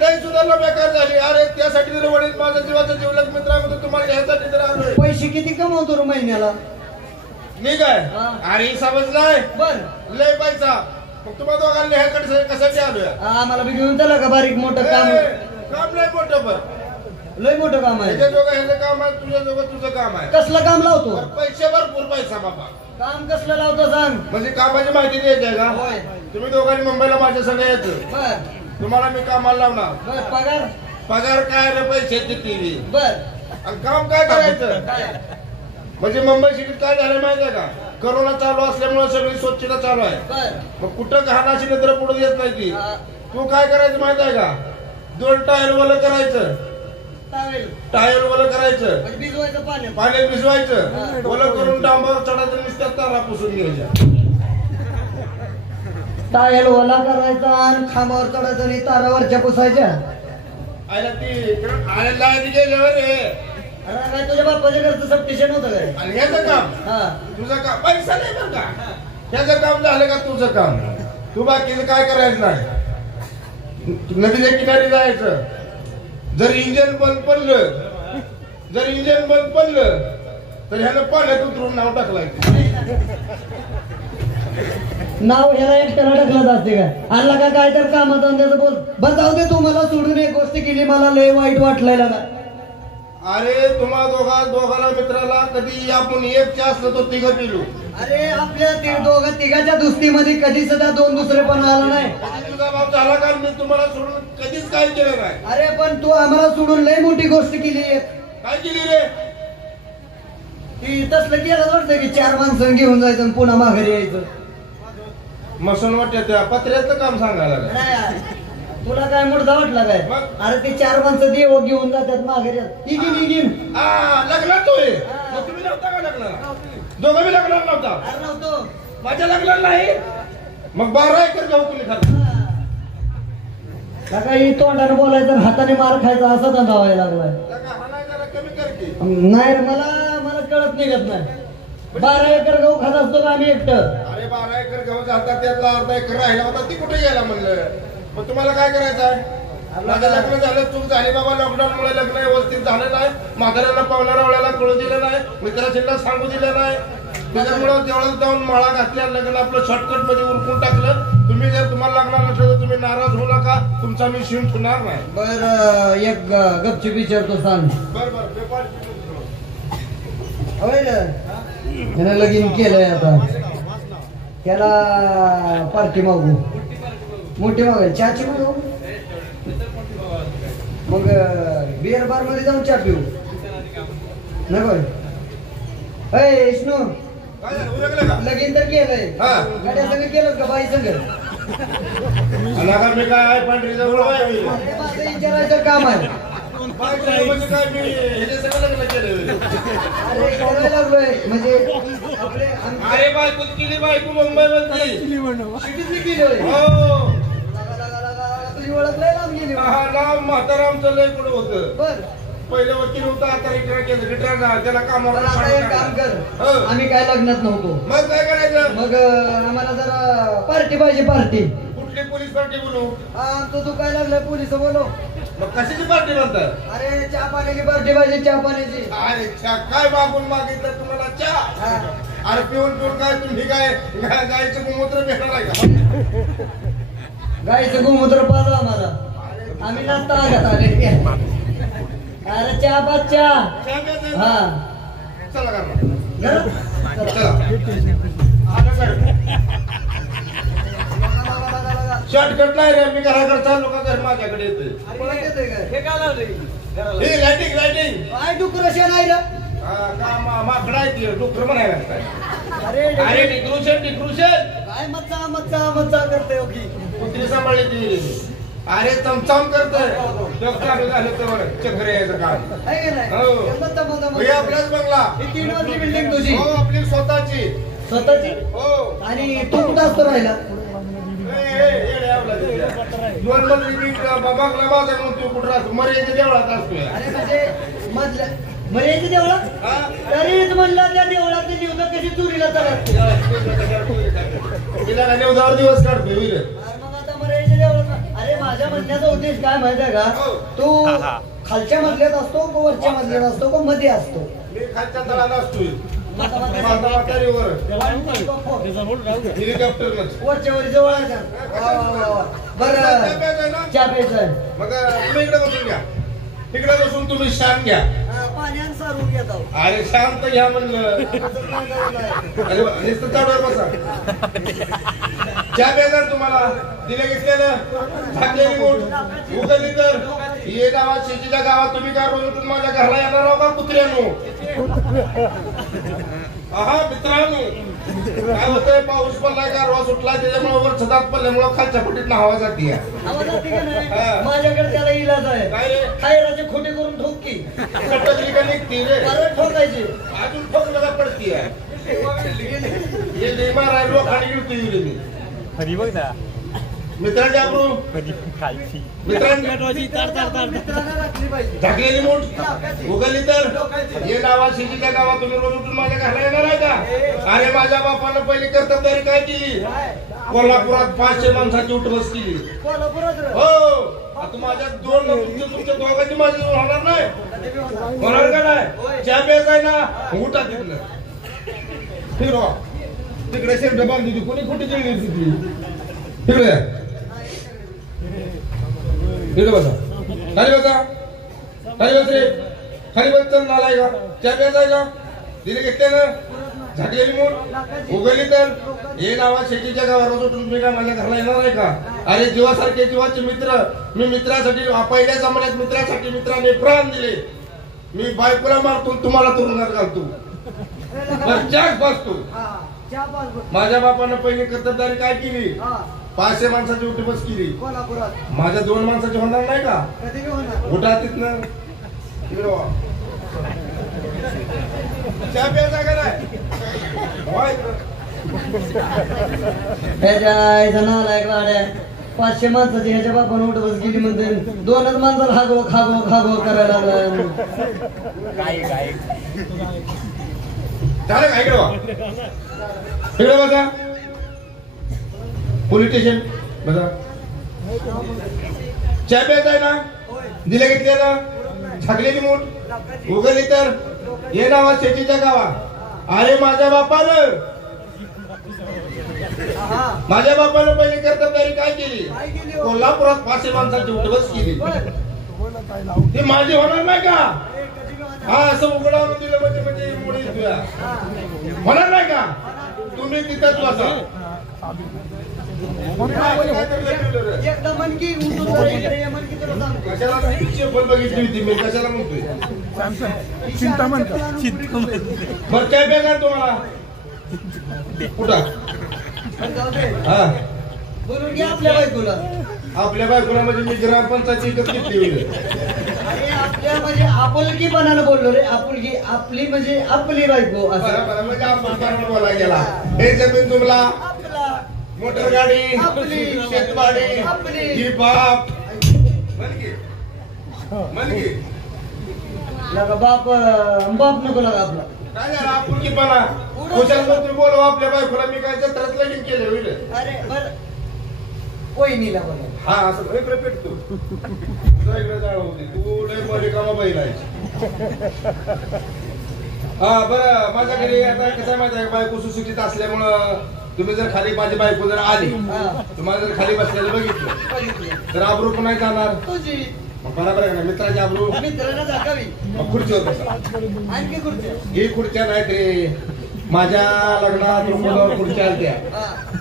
लय सुधारणा बेकार झाली. अरे त्यासाठी तर वडील माझा जीवाचा जीवलग मित्र आहे म्हणून तुम्हाला ह्यासाठी तर आलोय. पैसे किती कमवतो रे महिन्याला? मी काय अरे समज नाही बर लय पैसा. मग तुम्हाला दोघांना ह्याकडे कशासाठी आलोय? आम्हाला बी घेऊन चला का बारीक मोठं काम? काम लय मोठं पण लय मोठं काम आहे. ह्याच्या दोघं ह्याचं काम आहे, तुझ्या दोघं तुझं काम आहे. कसलं काम लावतो? पैसे भरपूर पैसा बाबा. काम कसलं लावतो सांग? म्हणजे कामाची माहिती द्यायची आहे का? तुम्ही दोघांनी मुंबईला माझ्या संग यायचं. बर तुम्हाला मी कामाला लावणार. बर पगार? पगार काय रे पैसे देते. बर आणि काम काय करायचं? म्हणजे मुंबई सिटीत काय झालं माहिती आहे का? करोना चालू असल्यामुळे सगळी स्वच्छता चालू आहे. बर मग कुठं घाणाची नजर पुढे येत नाही ती. तू काय करायचं माहिती आहे का? 2 टायर वलं करायचं. टायर वलं करायचं, भिजवायचं पाण्यात. पाण्यात भिजवायचं, वलं करून डांबावर चढायचं, नुसत्या तारा पुसून घ्यायच्या. टायल ओला करायचा आणि खांबावर चढायचं आणि तारावरच्या पुसायच्या. आयला ती लाईट गेल्यावर अरे काय तुझ्या बाप्पाच्या घरचं सबस्टेशन होतं काय? आणि ह्याचं काम तुझं काम पैसा नाही बरं का? ह्याचं काम झालं का तुझं काम? तू बाकीचं काय करायचं नाही. नदीच्या किनारी जायचं. जर इंजन बंद पडलं तर ह्यानं पाण्यात उतरून नाव टाकलायचं. नाव ह्याला एकट्याला टाकलं असते काय? आणला का काय तर कामात त्याचं बोल. बस जाऊ दे, तू मला सोडून एक गोष्ट केली, मला लय वाईट वाटलाय का? अरे तुम्हा दोघाला मित्राला कधी आपण एक असलो तो तिघ पिलू. अरे आपल्या तिघाच्या दुस्तीमध्ये कधी सुद्धा 2 दुसरे पण आला नाही. तुझा बाप झाला का? मी तुम्हाला सोडून कधीच काय केलं नाही. अरे पण तू आम्हाला सोडून लय मोठी गोष्ट केली. काय केली रे? ती तसलं केलं वाटतं की 4 माणसं घेऊन जायचं आणि पुन्हा माघारी यायचं. मसन वाटत त्या पत्र्याचं काम सांगायला तुला काय मुर्दा वाटला काय? अरे ते 4 माणसं देव घेऊन जातात माघारी. लग्नात तुम्ही नव्हता का लग्नाला? दोघं बी लग्नाला नव्हता. माझ्या लग्नाला नाही. मग 12 एकर गहू कुणी खाल्ला? काही तोंडाने बोलायचं, हाताने मार खायचा, असा धंदा व्हायला लागलाय. कमी करते नाही रे, मला कळत निघत नाही. 12 एकर गहू खात असतो का आम्ही एकटं? अरे 12 एकर गहू जातात, त्यातला अर्धा एकर राहिला होता, ती कुठे गेला म्हणलं. मग तुम्हाला काय करायचं आहे? माझं लग्न झालं, चूक झाली बाबा. लॉकडाऊन मुळे लग्न व्यवस्थित झालं नाही. म्हाताऱ्यांना पाहुण्याला कळू दिलं नाही, मित्राशीला सांगू दिलं नाही. त्याच्यामुळे देवळात जाऊन माळा घातल्या, लग्न आपलं शॉर्टकट मध्ये उरकून टाकलं. तुम्ही जर तुम्हाला लागणार नसलं तर तुम्ही नाराज होऊ नका, तुमचा मी शिवून ठेवणार नाही. बर एक गपची विचारतो सांग. त्यानं लगीन केलंय, आता त्याला पार्टी मागू, मोठी मागाय, चहाची मागू. मग बिअर बार मध्ये जाऊन चहा पिऊ नको? विष्णू लगीन तर केलंय, गाड्या सगळं केलं का? बाई सगळं मी काय विचारायचं काम आहे. लागलोय म्हणजे अरे बायको केली, बायको मुंबईमध्ये तुझी ओळख लय लांब गेली. म्हातारा आमचं लय पुढे होतं. बर पहिलं वकील होता, आता रिटायर केलं. रिटायर झाला, त्याला कामावर. काम कर, आम्ही काय लग्नात नव्हतो. मग काय करायचं? मग आम्हाला जरा पार्टी पाहिजे. पार्टी कुठली? पोलीस पार्टी बोलू? तू काय लागलाय? पोलिस बोलव. मग कशाची पार्टी म्हणतात? अरे चहा पाण्याची पार्टी पाहिजे, चहा पाण्याची. अरे चहा काय मागून मागितलं तुम्हाला? चहा? अरे पिऊन काय तुम्ही काय गायचं गोमूत्र भेटणार आहे का? गायचं गोमूत्र पाजा आम्हाला, आम्ही नाश्ता आले. अरे चहा पाच चहा. हा चला का? शॉर्टकट नाही रे, मी घराकडे चाललो का घर माझ्याकडे येते. काय डुकरेशन आहे रे? माकडा आहे, डुकर म्हणायला. अरे डिक्रुशन काय मच्चा मच्चा मच्चा करते कुत्री सांभाळली ती. अरे चमचम करतोय. चक्र यायचं काम आपल्याच बंगला. 3 मजली बिल्डिंग तुझी? हो, आपली स्वतःची. स्वतःची? हो. आणि तू कुठं असतो राहिला? 2 मजली बंगला माझा, म्हणून तू कुठं राहतो? मर्यादेच्या देवळात असतोय. अरे म्हणजे मधल्या मर्यादेच्या देवळात? तरी म्हणलं त्या देवळातली दिवसा कशी चोरीला चालत? तिला देवदावर दिवस काढतोय. मग आता मर्यादेच्या देवळात अरे माझ्या म्हणण्याचा उद्देश काय माहिती आहे का तू खालच्या मजल्यात असतो का वरच्या मजल्यात असतो का मध्ये असतो मी खालच्या तळाला असतोय माता म्हातारीवर हेलिकॉप्टर वरच्या वरी जवळ आहे का? बरं चहा प्यायचा आहे. मग तुम्ही इकडे बसून घ्या तिकडे बसून तुम्ही शांत घ्या पाण्यानं सारून घेत आहोत. अरे शांत घ्या म्हणलं अरे नुसतं चढवर बसा चहा प्यायचा तुम्हाला दिले घेतलेलं झाकलेली बोट उघडली तर ये गावात शेतीच्या गावात तुम्ही काय रोज उठून माझ्या घरला येणार आहो का कुत्र्यानो हा मित्रांनो काय होतंय पाऊस पडलाय का रोज सुटलाय त्याच्यामुळे वर छतात पडल्यामुळे खालच्या फुटीत हवा जाते आवाज येते का नाही? माझ्याकडे त्याला इलाज आहे काय रे खायराचे खोटे करून ठोक की कटकली का निघती रे परत ठोकायचे अजून ठोक नका पडती हे लेमार आहे लोकांनी गिळतो मी खरी बघ ना मित्रांच्या अब्रू खायची मित्रांना राखली पाहिजे. झाकलेली मूठ उघडली तर हे गावात शेतीच्या गावात तुम्ही रोज उठून माझ्या घरला येणार आहे का अरे माझ्या बापानं पहिली कर्तबदारी काय केली कोल्हापुरात 500 माणसाची उठबस केली कोल्हापुरात रे. हो आता माझ्या तुमच्या दोघांची माझी होणार नाही होणार का नाही चहा प्यायचा आहे ना उठा तिथलं फिरवा तिकडे शेवट बांधली होती कोणी खोटी जळली होती ती तिकडे तिकडे बसा खाली बसा खाली बस रे खाली बस चल नालाय का चहा प्यायचा आहे का दिले घेतले ना झाकलेली मूठ उघडली तर हे नावा शेतीच्या गावावर उठून तुम्ही काय माझ्या घरला येणार आहे का अरे जीवासारखे जीवाचे मित्र मी मित्रासाठी पहिल्या जमान्यात मित्रासाठी मित्राने प्राण दिले मी बायकोला मारतो तुम्हाला तुरुंगात घालतो चहाच बसतो चहा पाच बोट. माझ्या बापानं पहिली कर्तबदारी काय केली हा, 500 माणसाची उठबस केली कोल्हापुरात माझ्या 2 माणसाची होणार नाही का कधी बी होणार. उठा तिथनं इकडं वा. चहा प्यायचा का नाही वा इकडं. ह्याच्या नालायक गाड्या 500 माणसाची ह्याच्या बापानं उठबस गेली म्हणते 2च माणसाला खागो करायला लागला. काय झालं का इकडे वा इकडे बघा पोलीस स्टेशन बघा चहा प्यायचा आहे ना दिले घेतले ना झाकलेली मूठ उघडली तर ये नावा शेतीच्या गावा अरे माझ्या बापानं पहिली कर्तबदारी काय केली कोल्हापुरात 500 माणसाची उठबस केली ती माझी होणार नाही का हा असं उघडावून दिलं म्हणजे मुळे तुला होणार नाही का तुम्ही तिथंच बसा एकदा मनकी उठून जरा इकडे ये, मनकी तुला सांगतो. कशाला चप्पल बघितली होती मी कशाला म्हणतोय बरं काय बेकार तुम्हाला कुठं पण जाऊ दे. हा बोलून घे आपल्या बायकोला. आपल्या बायकोला म्हणजे मी ग्रामपंचायत विकत घेतली होती अरे आपल्या म्हणजे आपुलकीपणानं बोललो रे आपुलकी आपली म्हणजे आपली बायको असं बरं म्हणजे आपण बरोबर बोला गेला हे जमीन तुम्हाला आपला मोटर गाडी आपली. शेतवाडी आपली. ही बाप मनगी लगा बाप नको लगा आपला काय झालं आपुलकीपणा कुशाल मंत्री बोलवा आपल्या बायकोला मी काय जत्रात लगीन केलं होईल अरे बर कोयनीला बोला हा असं इकडे पेटतो तुझा इकडे जाळ होती तू लय मध्ये कामा बैल आहे हा बरं माझ्या घरी आता कसं आहे माहिती आहे बायको सुशिक्षित असल्यामुळं तुम्ही जर खाली माझी बायको जर आली तुम्हाला जर खाली बसलेलं बघितलं तर आबरू पण नाही जाणार तुझी मग बरोबर आहे ना मित्राची आबरू मित्रांना दाखवी मग खुर्चीवर बसा आणखी खुर्च्या ही खुर्च्या नाहीत रे माझ्या लग्नात रुपदावर खुर्च्या आलत्या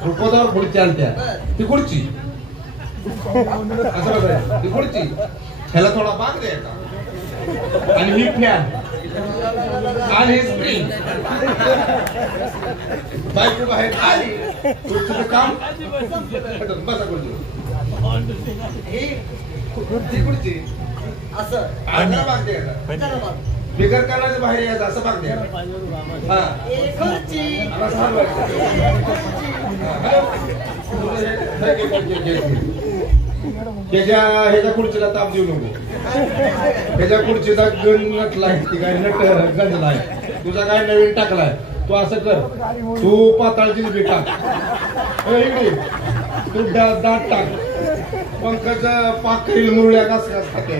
रुपदावर खुर्च्या आलत्या ती खुर्ची असं बघा ती खुर्ची ह्याला थोडा भाग द्यायचा आणि ही फॅन आणि हे स्प्रिंग बायको बाहेर आली खुर्चीचं काम बसा खुर्ची असं अर्धा भाग द्यायचा चला बघ. बिगर कानाचं बाहेर यायचं असं भाग द्यायचा हा एक खुर्ची असं हलवायचं. ह्याच्या खुर्चीला ताप देऊ नको ह्याच्या खुर्चीचा गण नटलाय ती काय नट गंजलाय तुझा काय नवीन टाकलाय तू असं कर तू पाताळची बी टाक इकडे तू दात टाक पंकज पाक करील मुरळ्या कस कस खाते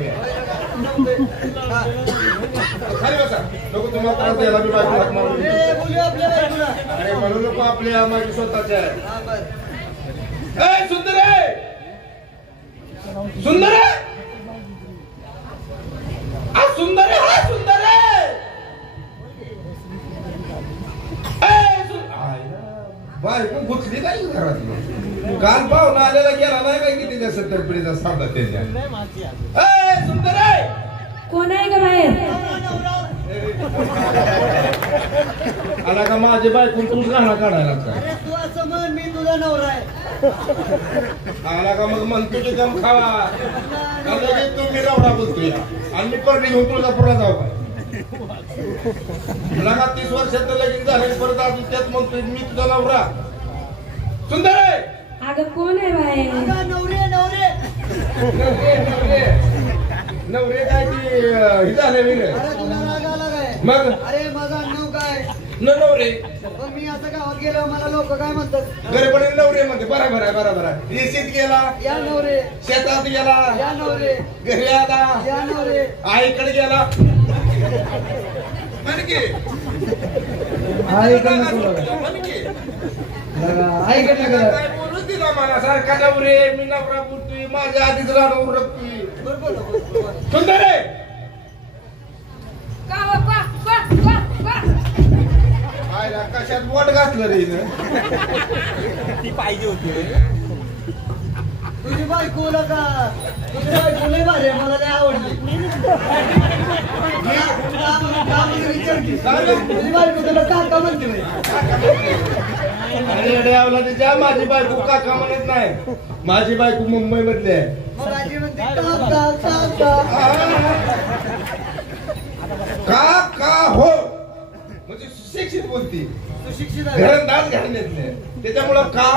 खाली बसा नको तुम्हाला त्रास द्यायला मी बायको हात मारून अरे म्हणू नको आपल्या माझी स्वतःच्या ए सुंदर आहे सुंदर आहे सुंदर आहे हा सुंदर आहे बायको गुंतली काय घरात काल पाहुणा आलेला गेला नाही काय की त्याच्या 70 पिढीचा साधा त्याच्या सुंदर आहे कोण आहे का बाहेर आला का माझे बायको तूच गाणं काढायला अरे तू असं म्हण मी तुझा नवरा आहे आला का मग म्हणतो की दम खावा तुम्ही नवरा बोलतोय आणि मी परडी घेऊन तुळजापूरला जाऊ काय लगा 30 वर्षात लगीन झाले परत अजून त्यात म्हणतोय मी तुझा नवरा सुंदर आहे अगं कोण आहे बाहेर नवरे नवरे नवरे काय ती ही झाले वेगळे अरे तुला राग आला काय मग अरे माझा नाव काय नवरे पण मी आता गावात गेलो मला लोक काय म्हणतात घरपणे नवरे म्हणते बरोबर आहे बरोबर आहे शेतीत गेला या नवरे शेतात गेला या नवरे घरी आला या नवरे आईकडे गेला म्हणकी आईकडे आईकडे काय बोलू दिला मला सारखा नवरे मी नवरा बोलतोय माझ्या आधीच राहणं उरकतोय सुंदर आहे आयला कशात बोट घातलं रे ती पाहिजे होती रे. तुझी बायको का तुझी बायको लय भारी आहे, मला लय आवडली तुझी बायको तुला काका म्हणते बाई. अरे अवला तिच्या माझी बायको काका म्हणत नाही माझी बायको मुंबई मधली आहे मग आजी म्हणते काका काका का हो म्हणजे सुशिक्षित बोलती सुशिक्षित आहे घरंदाज घालण्यातले त्याच्यामुळं का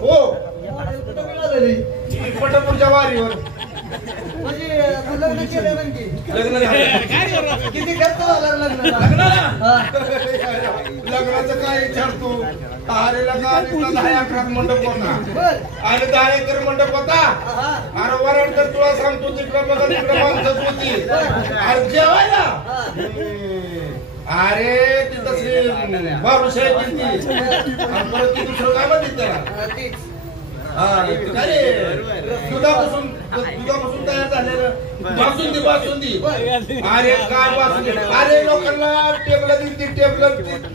हो कुठं मिळालेली पंढरपूरच्या वारीवर म्हणजे तू लग्न केलं म्हणजे लग्न झालं. किती खर्च झाला लग्नाला लग्नाला? लग्नाचं काय विचारतो तारेला का नुसता 10 मंडप होता बर आणि 10 एकर मंडप होता हा अरे वरण तर तुला सांगतो तिकडं बघा तिकडं माणसंच होती अरे जेवायला अरे ती तसली बाबूशाही केली आणि परत ती दुसरं काय म्हणते त्याला तीच हा काय रे दुधापासून तयार झालेलं बासुंदी अरे काय बासुंदी अरे लोकांना टेबला दिली टेबल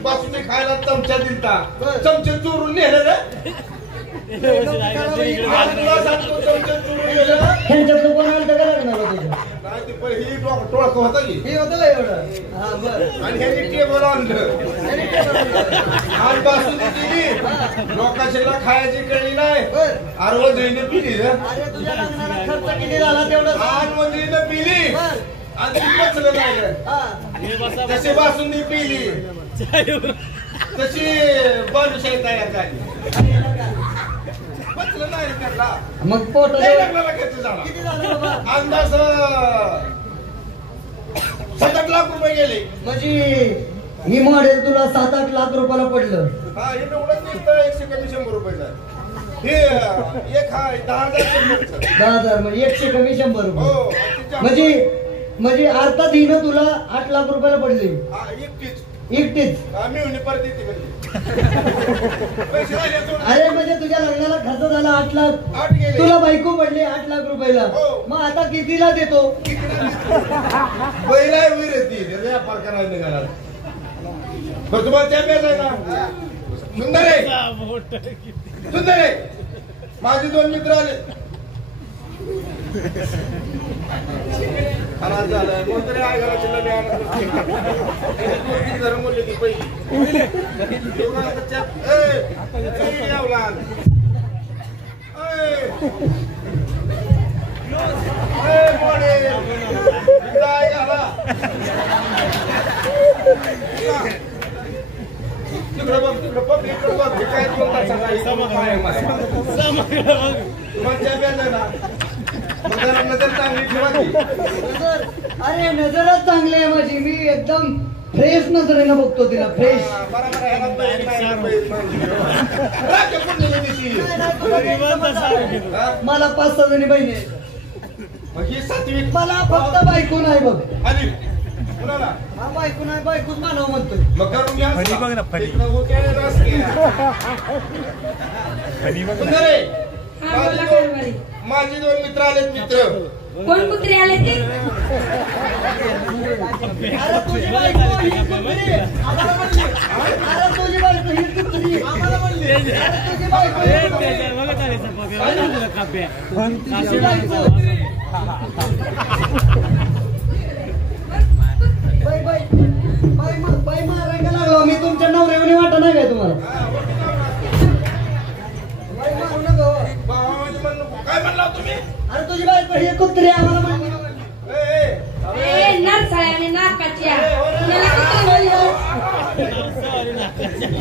बासुंदी खायला चमचा दिलता चमचे चोरून नेलं रे तुला सांगतो चमचे चोरून नेलं ह्यांच्यातलं कोण आलं का लग्नाला तुझ्या नाही ते पण ही टोळक होता की हे होतं का एवढं हा बरं आणि ह्यानी टेबल आणलं आणि बासुंदी दिली लोकांना खायची कळली नाही अरे वजळीने पिली रे अरे तुझ्या लग्नाला खर्च किती झाला तेवढं सांग. आणि वजळीने पिली बर आणि ती पचलं नाही रे हा जशी बासुंदी पिली तशी बालुशाही तयार झाली पचलं नाही रे त्याला मग पोट लय लग्नाला खर्च झाला किती झालं बाबा अंदाज 7-8 लाख रुपये गेले म्हणजे ही मॉडेल तुला 7-8 लाख रुपयाला पडलं हा हे एवढंच दिसतं 100 कमी 100 रुपयाचा हे एक हा 10,000 10,000 म्हणजे 100 कमी 100 हो रुपये म्हणजे अर्थात हिनं तुला 8 लाख रुपयाला पडली एकटीच एकटीच आम्ही होणे परत येते म्हणजे पैसे राहिले सोडून. अरे म्हणजे तुझ्या लग्नाला खर्च झाला 8 लाख 8 गेले तुला बायको पडली 8 लाख रुपयाला हो. मग आता कितीला देतो पहिला वीर येते व्यापार करायला निघाला बरं तुम्हाला त्या प्यायचं आहे ना सुंदर आहे सुंदर आहे माझे 2 मित्र आले खराब झालं कोणतरी आहे घराची लग्न आणत धर्म बोलले की पहिली तिकडं बघ तिकडं पब्लिक बघ काय बोलतात सकाळी मज्जा प्यायचं ना नजर चांगली ठेवा की अरे नजरच चांगली आहे माझी मी एकदम फ्रेश नजरेनं बघतो तिला फ्रेश. बरोबर आहे, ह्याला बहीण नाही, बहीण नाही. राखी पौर्णिमे दिवशी. हा? मला 5-6 जणी बहिणी आहेत. मग ही 7वी मला फक्त बायको नाही बघ. आली कुणाला हा बायको नाही, बायकोच मानव म्हणतोय. मग करून घ्या. फणी बघ ना, फणी. इकडं होते रस घ्या. फणी बघ ना. सुंदर आहे. हा बोला कारभारी. माझे 2 मित्र आलेत मित्र. कोण कुत्रे आले ते? अरे तुझी बायको ही कुत्री. आम्हाला म्हणली. अरे तुझी बायको ही कुत्री. आम्हाला म्हणली. अरे तुझी बायको ही कुत्री. तुझी बायको. बाई मारायला लागलो मी. तुमच्या नवऱ्याने वाटा नाही काय तुम्हाला? बाई मारू नका. भावामध्ये म्हणू नको. काय म्हणला तुम्ही? अरे तुझी बायको ही कुत्री आम्हाला म्हणली. ए नरसाळ्याने नाकाच्या कुणाला कुत्रे बोललो?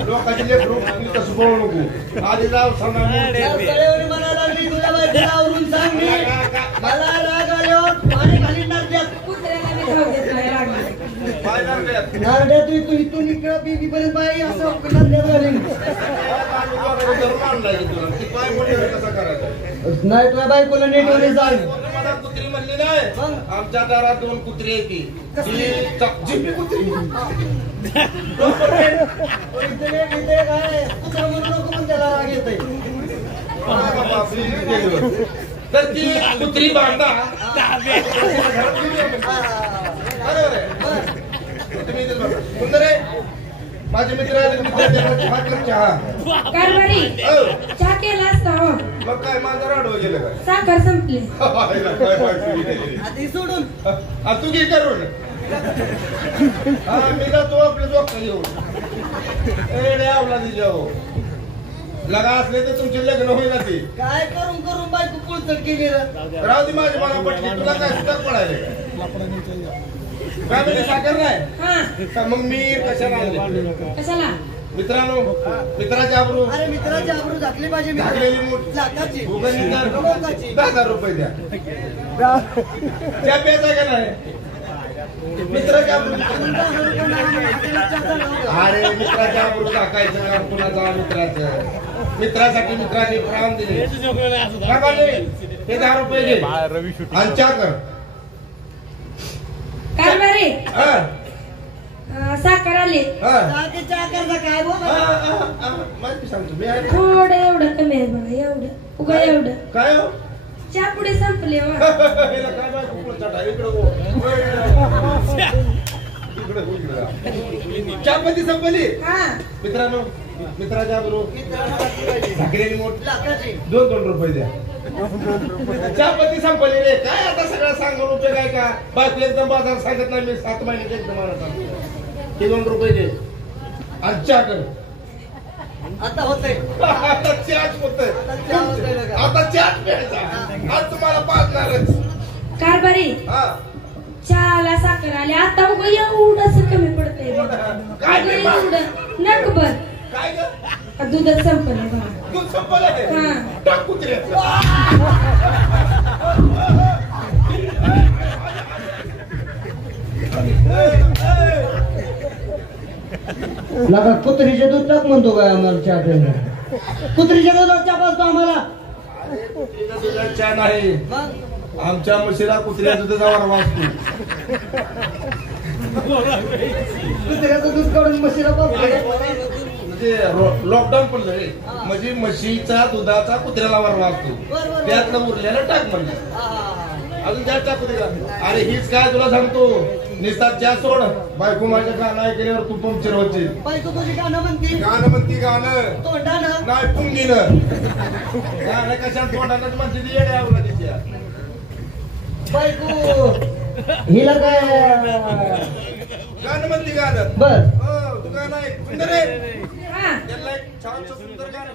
लोकांची लेकरू मी तसं बोलू नको. आधी जाऊ सांगा. सगळ्यावर म्हणायला लागली तुझ्या बायकोला आवरून सांग मी. मला राग आल्यावर पाणी खाली नारड्यात. कुत्र्याला मी खाऊ देत नाही रागले. काय करण्यात? नारड्यात इथून इकडं बीबीपर्यंत बाई असं नारड्यात घालीन. धरून आणलाय की तुला? ती पाय मोठे कसं करायचं? नाही तुझ्या बायकोला नीटवाणी सांग. मला कुत्री म्हणली नाही. मग? आमच्या दारात 2 कुत्री आहेत ती. जिपी कुत्री. इथे काय कुत्रा म्हणू नको पण त्याला राग येतोय. तर ती कुत्री बांधा. बरोबर आहे. तुम्ही इथेच बसा. सुंदर आहे. माझे मित्र आले. मित्र त्यांना चहा कर चहा. कारभारी हो. चहा केला असता हो. मग काय माझं राडवं गेलं काय? साखर संपली. काय बाकी? आधी सोडून हा, तू घे करून. हा मी जातो आपलं जोखा घेऊन. ए आवला दिली हो. लगा असले तर तुमचे लग्न होईल ना ती. काय करून करून बायको पुळचट केली रे. राहू दे माझी मला पटली. तुला काय सुद्धा पडायले काय म्हणजे साखर नाही हा मग मी कशाला आणले? कशाला? मित्रांनो मित्राची आबरू अरे मित्राची आबरू झाकली पाहिजे. झाकलेली मूठ. लाखाची. उगाच तर लोकाची. 10,000 रुपये द्या. त्या प्यायचा का नाही? मित्राची आबरू. अरे मित्राच्या आबरू टाकायचं काम कुणाचा? मित्राचं. मित्रासाठी मित्राने प्राण दिले. काय म्हणले? हे 10 रुपये घे रवी शूटिंग. आणि चहा कर. कारभारी हा साखर आली. हा चहा करता काय बोल. माहिती सांगतो मी आहे. थोडं एवढं कमी आहे बघा. एवढं उगा एवढं काय हो? चहा पुढे संपले हो. हिला काय बाय कुठलं चटा इकडं हो. इकडं हो, इकडं. चहापत्ती संपली. हा मित्रांनो मित्राच्या बरोबर झाकलेली मोठ लाखाची. 2 रुपये द्या. चहापत्ती संपली रे. काय आता सगळं सांगून उपयोग आहे का? बायको एकदम बाजार सांगत नाही. मी 7 महिन्याचे एकदम आणत असतो. हे 2 रुपये दे आणि चहा कर. आता होतंय. आता चहाच होतंय. चहा होतंय बघा. आता चहाच प्यायचा. आज तुम्हाला पाजणारच. कारभारी हा चहाला साखर आली. आता उगा एवढंच कमी पडतंय बघा. काय उगा ते बा- एवढं नकभर काय ग? दूधच संपलं बघा. दूध संपलं आहे. हा. टाक कुत्र्याचं. लगा कुत्रीचे दूध टाक म्हणतो काय आम्हाला चहा प्यायला. कुत्रीच्या दुधात चहा पाजतो आम्हाला. तिथं दुधात चहा नाही. मग आमच्या म्हशीला कुत्र्या दुधाचा वारवा असतो. कुत्र्याचं दूध काढून म्हशीला पाजतो. म्हणजे लॉकडाऊन पडलं रे. म्हणजे म्हशीचा दुधाचा कुत्र्याला वारवा असतो. बरोबर. त्यातलं उरलेलं टाक म्हणलं. अजून त्या टाकू दे का? अरे हीच काय तुला सांगतो. निस्तात चहा सोड. बायको माझ्या गाणं ऐकल्यावर तू पंक्चर होते. बायको तुझी गाणं म्हणती. गाणं म्हणती गाणं तोंडानं. नाही पुंगीनं. गाणं कशा तोंडानं म्हणते ती येड्या आवला तिच्या. बायको हिला काय गाणं म्हणती गाणं. बर हो तू गाणं ऐक. सुंदर आहे. हा त्याला एक छानसं सुंदर गाणं.